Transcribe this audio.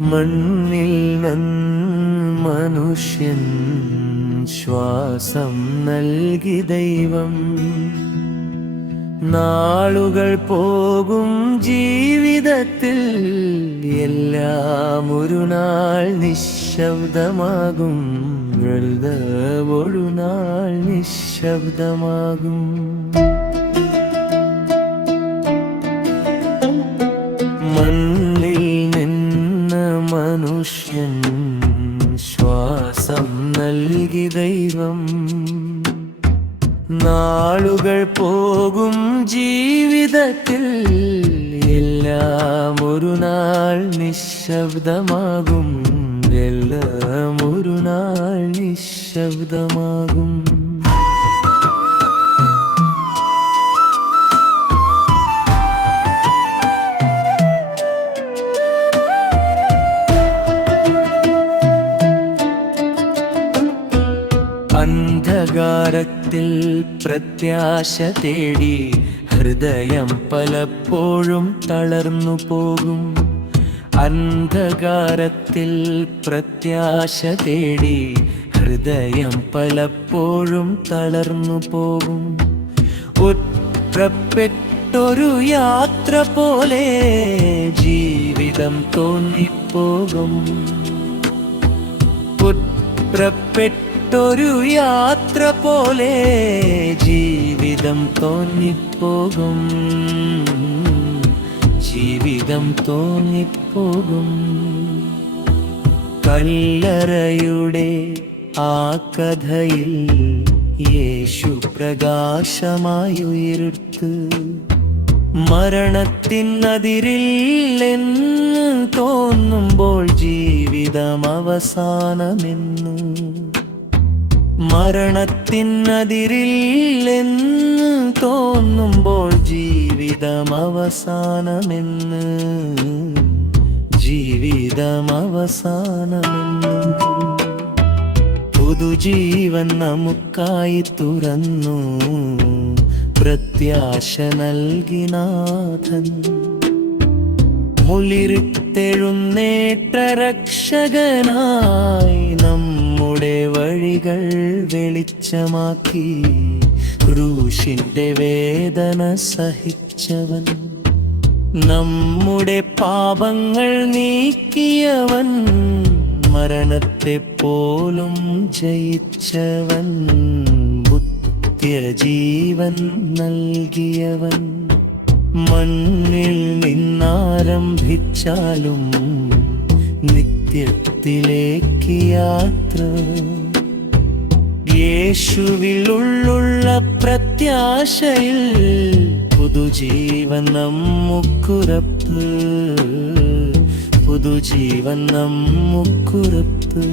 മണ്ണിൽ മനുഷ്യൻ ശ്വാസം നൽകി ദൈവം. നാളുകൾ പോകും ജീവിതത്തിൽ എല്ലാം ഒരു നാൾ നിശബ്ദമാകും. ഒരു നാൾ നിശബ്ദമാകും. മണ്ണിൽ നിന്ന് മനുഷ്യൻ ശ്വാസം നൽകി ദൈവം. നാളുകൾ പോകും ജീവിതത്തിൽ എല്ലാം ഒരു നാൾ നിശബ്ദമാകും. എല്ലാം ഒരു നാൾ നിശബ്ദമാകും. അന്ധകാരത്തിൽ പ്രത്യാശ തേടി ഹൃദയം പലപ്പോഴും തളർന്നു പോകും. അന്ധകാരത്തിൽ പ്രത്യാശ തേടി ഹൃദയം പലപ്പോഴും തളർന്നു പോകും. ഒറ്റപ്പെട്ടൊരു യാത്ര പോലെ ജീവിതം തോന്നിപ്പോകും. ഒറ്റപ്പെട്ടൊരു യാത്ര പോലെ ജീവിതം തോന്നിപ്പോകും. ജീവിതം തോന്നിപ്പോകും. കല്ലറയുടെ ആ കഥയിൽ യേശു പ്രകാശമായി ഉയർത്ത്. മരണത്തിനതിരില്ലെന്ന് തോന്നുമ്പോൾ ജീവിതം അവസാനമെന്ന്. മരണത്തിനതിരില്ലെന്ന് തോന്നുമ്പോൾ ജീവിതം അവസാനമെന്ന്. ജീവിതം അവസാനമെന്ന്. പുതുജീവൻ നമുക്കായി തുറന്നു. പ്രത്യാശ നൽകി നാഥൻ. മുളിർത്തെഴുന്നേറ്റ രക്ഷകനായി നമ്മുടെ വഴികൾ വെളിച്ചമാക്കി. ക്രൂശിന്റെ വേദന സഹിച്ചവൻ. നമ്മുടെ പാപങ്ങൾ നീക്കിയവൻ. മരണത്തെ പോലും ജയിച്ചവൻ. ജീവൻ നൽകിയവൻ. മണ്ണിൽ നിന്നാരംഭിച്ചാലും നിത്യത്തിലേക്ക് യാത്ര. യേശുവിലുള്ള പ്രത്യാശയിൽ പുതുജീവൻ നമുക്കുറപ്പ്. പുതുജീവൻ നമുക്കുറപ്പ്.